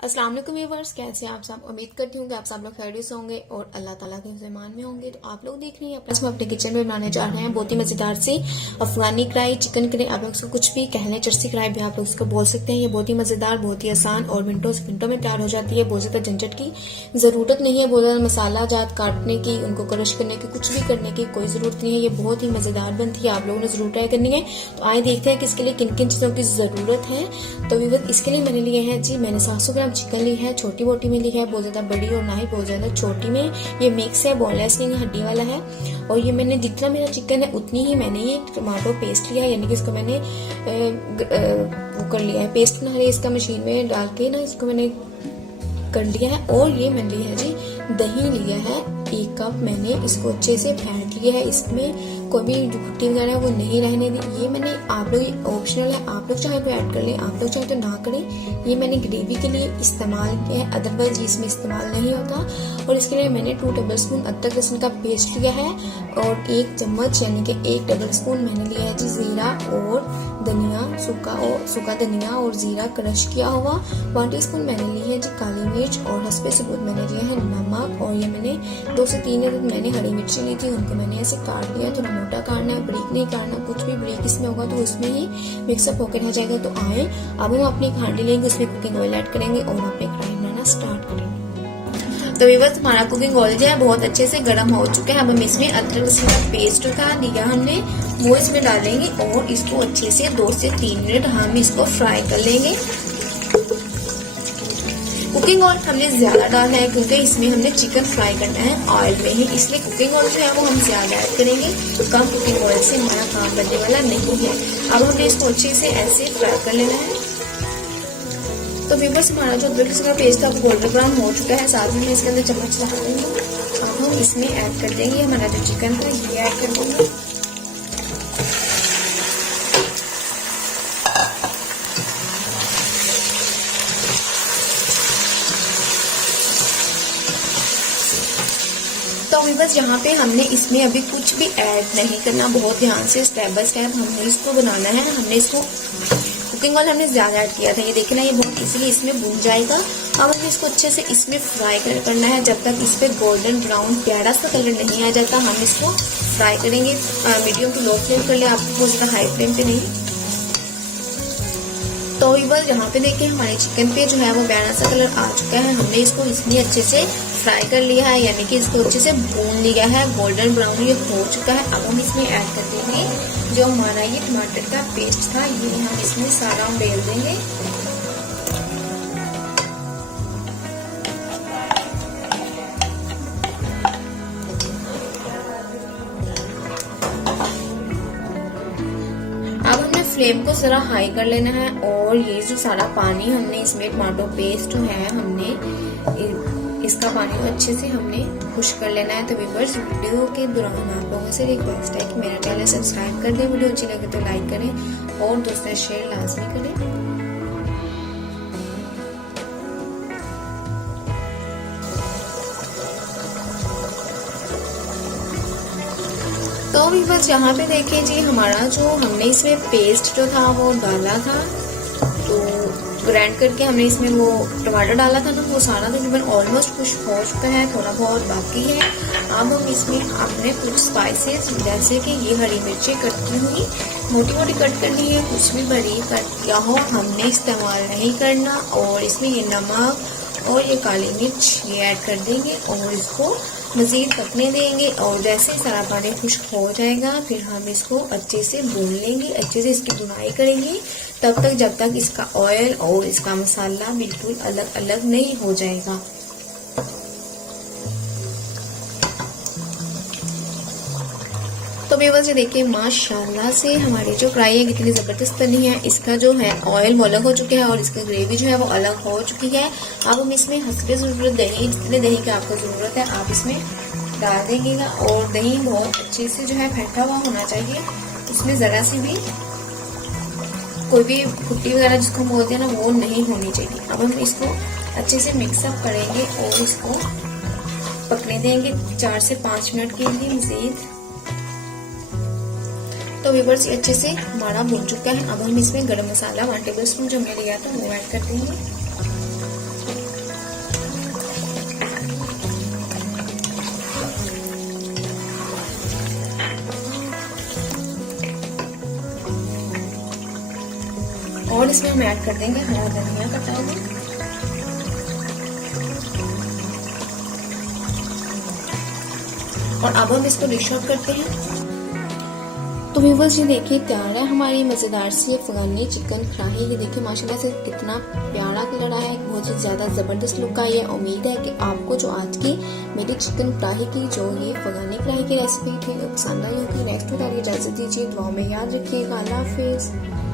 अस्सलाम वालेकुम व्यूअर्स, कैसे हैं आप सब। उम्मीद करती हूँ कि आप सब लोग खैरियत से होंगे और अल्लाह ताला के फ़रमान में होंगे। तो आप लोग देख रहे हैं अपने अपने किचन में बनाने जा रहे हैं बहुत ही मज़ेदार से अफगानी कढ़ाई चिकन कढ़ाई। आप लोग इसको कुछ भी कह लें, चरसी कढ़ाई भी आप लोग इसको बोल सकते हैं। ये बहुत ही मज़ेदार, बहुत ही आसान और मिनटों में तैयार हो जाती है। बहुत ज़्यादा झंझट की ज़रूरत नहीं है, बहुत ज़्यादा मसाला जात काटने की, उनको क्रश करने की, कुछ भी करने की कोई ज़रूरत नहीं है। ये बहुत ही मज़ेदार बनती है, आप लोगों ने ज़रूर ट्राई करनी है। तो आए देखते हैं कि इसके लिए किन किन चीज़ों की ज़रूरत है। तो व्यूअर्स, इसके लिए मैंने लिए हैं जी, मैंने 700 ग्राम चिकन ली है, छोटी बोटी में ली है, बहुत ज्यादा बड़ी और ना ही बहुत ज्यादा छोटी में। ये मिक्स है, बोनलेस नहीं है, हड्डी वाला है। और ये मैंने जितना मेरा चिकन है उतनी ही मैंने ये टमाटो पेस्ट लिया है, यानी कि इसको मैंने वो कर लिया है, पेस्ट बना लिया इसका मशीन में डाल के ना, इसको मैंने कर लिया है। और ये मैंने लिया है जी दही लिया है 1 कप, मैंने इसको अच्छे से फेंट लिया है। इसमें कोई भी जो खट्टी वगैरह है वो नहीं रहने दी। ये मैंने, आप लोग ऑप्शनल है, आप लोग चाहे तो ऐड कर लें, आप लोग चाहे तो ना करें। ये मैंने ग्रेवी के लिए इस्तेमाल किया है, अदरवाइज इसमें इस्तेमाल नहीं होता। और इसके लिए मैंने 2 टेबल स्पून अदरक लहसुन का पेस्ट लिया है और 1 चम्मच यानी कि 1 टेबल स्पून मैंने लिया है जी जीरा और धनिया, सूखा धनिया और जीरा क्रश किया हुआ। 1 टीस्पून मैंने ली है जी काली मिर्च और हस्बे सबूत मैंने लिया है नमक। और ये मैंने 2 से 3 मैंने हरी मिर्ची ली थी, उनको मैंने ऐसे काट लिया। थोड़ा मोटा काटना है, ब्रेक नहीं काटना। कुछ भी ब्रेक इसमें होगा तो उसमें ही मिक्सअप होकर रह जाएगा। तो आए अब हम अपनी हांडी लेंगे, उसमें कुकिंग ऑयल ऐड करेंगे और अपने कढ़ाई बनाना स्टार्ट करेंगे। तो व्यूअर्स, हमारा कुकिंग ऑयल जो है बहुत अच्छे से गर्म हो चुका है। अब हम इसमें अदरक लहसुन का पेस्ट का लिया हमने, वो इसमें डालेंगे और इसको अच्छे से 2 से 3 मिनट हम इसको फ्राई कर लेंगे। कुकिंग ऑयल हमने ज्यादा डालना है क्योंकि इसमें हमने चिकन फ्राई करना है ऑयल में ही, इसलिए कुकिंग ऑयल जो है वो हम ज्यादा ऐड करेंगे। कम कुकिंग ऑयल से हमारा काम बनने वाला नहीं है। अब हमने इसको अच्छे से ऐसे फ्राई कर लेना है। तो व्यूअर्स, हमारा जो अदरक लहसुन का पेस्ट था वो गोल्डन ब्राउन हो चुका है। साथ में मैं इसके अंदर चम्मच लगा दूंगी। अब हम इसमें ऐड कर देंगे हमारा जो चिकन था, ये ऐड कर देंगे। तो व्यूअर्स, यहाँ पे हमने इसमें अभी कुछ भी ऐड नहीं करना, बहुत ध्यान से स्टेप बाय स्टेप हमने इसको बनाना है। हमने इसको कुकिंग ऑयल हमने ज्यादा ऐड किया था, ये देखिए ना, ये बहुत इजीली इसमें भून जाएगा। अब हमें इसको अच्छे से इसमें फ्राई करना है जब तक इस पे गोल्डन ब्राउन प्यारा सा कलर नहीं आ जाता। हम इसको फ्राई करेंगे, मीडियम टू लो फ्लेम कर ले, आपको बहुत ज्यादा हाई फ्लेम पे नहीं। तो व्यूअर्स, यहाँ पे देखिए हमारे चिकन पे जो है वो प्यारा सा कलर आ चुका है। हमने इसको इसलिए अच्छे से फ्राई कर लिया है, यानी कि इसको अच्छे से भून लिया है, गोल्डन ब्राउन ये हो चुका है। अब हम इसमें ऐड कर देंगे जो हमारा ये टमाटर का पेस्ट था, ये हम इसमें सारा डाल देंगे। फ्लेम को जरा हाई कर लेना है और ये जो सारा पानी हमने इसमें टमाटो पेस्ट जो है हमने इसका पानी को अच्छे से हमने खुश कर लेना है। तो व्यूअर्स, वीडियो के दौरान आप लोगों से रिक्वेस्ट है कि मेरा चैनल सब्सक्राइब कर दें, वीडियो अच्छी लगे तो लाइक करें और दोस्तों शेयर लाजमी करें। तो व्यूअर्स, यहाँ पे देखें जी, हमारा जो हमने इसमें पेस्ट जो था वो डाला था, तो ग्राइंड करके हमने इसमें वो टमाटर डाला था ना, वो सारा तकरीबन ऑलमोस्ट कुछ हो चुका है, थोड़ा बहुत बाकी है। अब हम इसमें अपने कुछ स्पाइसेस, जैसे कि ये हरी मिर्ची कट की हुई, मोटी मोटी कट करनी है, कुछ भी बड़ी कट किया हो हमने इस्तेमाल नहीं करना। और इसमें ये नमक और ये काली मिर्च ये ऐड कर देंगे और इसको मजीद पकने देंगे। और जैसे सारा पानी खुश्क हो जाएगा फिर हम इसको अच्छे से भून लेंगे, अच्छे से इसकी भुनाई करेंगे तब तक जब तक इसका ऑयल और इसका मसाला बिल्कुल अलग अलग नहीं हो जाएगा। तो व्यूअर्स, ये देखिए माशाल्लाह से हमारी जो कढ़ाई है कितनी जबरदस्त बनी है। इसका जो है ऑयल वो अलग हो चुका है और इसका ग्रेवी जो है वो अलग हो चुकी है। अब हम इसमें हस्बे ज़रूरत दही, जितने दही की आपको ज़रूरत है आप इसमें डाल देंगे। और दही बहुत अच्छे से जो है फेंटा हुआ होना चाहिए, इसमें ज़रा सी भी कोई भी फुट्टी वगैरह जिसको हम बोलते हैं ना वो नहीं होनी चाहिए। अब हम इसको अच्छे से मिक्सअप करेंगे और इसको पकने देंगे 4 से 5 मिनट के लिए मजीद। तो व्यूअर्स, ये अच्छे से हमारा भून चुका है। अब हम इसमें गरम मसाला 1 टेबल स्पून जो हमने लिया था वो ऐड कर देंगे। अब इसमें हम ऐड कर देंगे हरा धनिया कटा हुआ। और अब हम इसको डिश आउट करते हैं। तो व्यूअर्स ये देखिए तैयार है हमारी मज़ेदार सी अफगानी चिकन कढ़ाई। ये देखिए माशाल्लाह से कितना प्यारा कलर आया है, बहुत ही ज़्यादा ज़बरदस्त लुक आई है। उम्मीद है कि आपको जो आज की मेरी चिकन कढ़ाई की जो ये अफगानी कढ़ाई की रेसिपी थी पसंद आई होगी। नेक्स्ट बता इजाज़त दीजिए, दुआ में याद रखिएगा। अल्लाह हाफिज़।